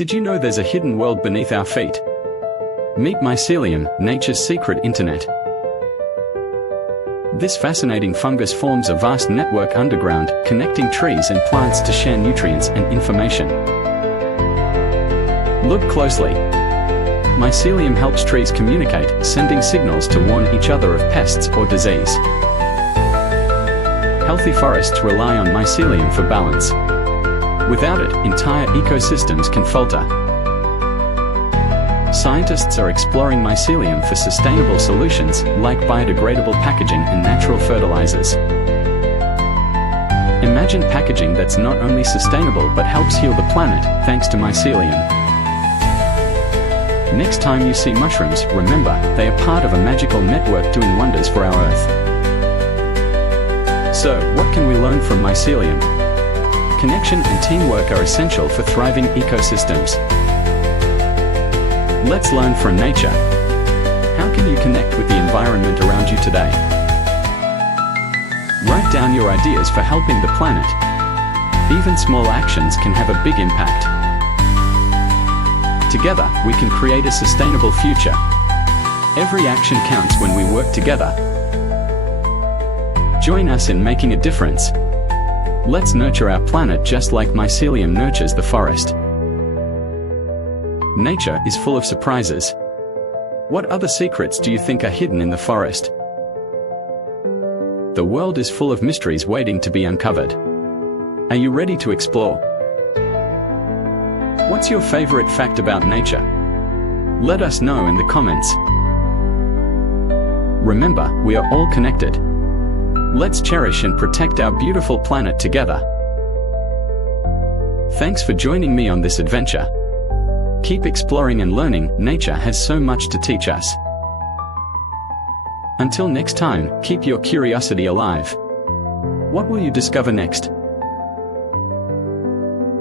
Did you know there's a hidden world beneath our feet? Meet Mycelium, nature's secret internet. This fascinating fungus forms a vast network underground, connecting trees and plants to share nutrients and information. Look closely. Mycelium helps trees communicate, sending signals to warn each other of pests or disease. Healthy forests rely on mycelium for balance. Without it, entire ecosystems can falter. Scientists are exploring mycelium for sustainable solutions, like biodegradable packaging and natural fertilizers. Imagine packaging that's not only sustainable but helps heal the planet, thanks to mycelium. Next time you see mushrooms, remember, they are part of a magical network doing wonders for our Earth. So, what can we learn from mycelium? Connection and teamwork are essential for thriving ecosystems. Let's learn from nature. How can you connect with the environment around you today? Write down your ideas for helping the planet. Even small actions can have a big impact. Together, we can create a sustainable future. Every action counts when we work together. Join us in making a difference. Let's nurture our planet just like mycelium nurtures the forest. Nature is full of surprises. What other secrets do you think are hidden in the forest? The world is full of mysteries waiting to be uncovered. Are you ready to explore? What's your favorite fact about nature? Let us know in the comments. Remember, we are all connected. Let's cherish and protect our beautiful planet together. Thanks for joining me on this adventure. Keep exploring and learning, nature has so much to teach us. Until next time, keep your curiosity alive. What will you discover next?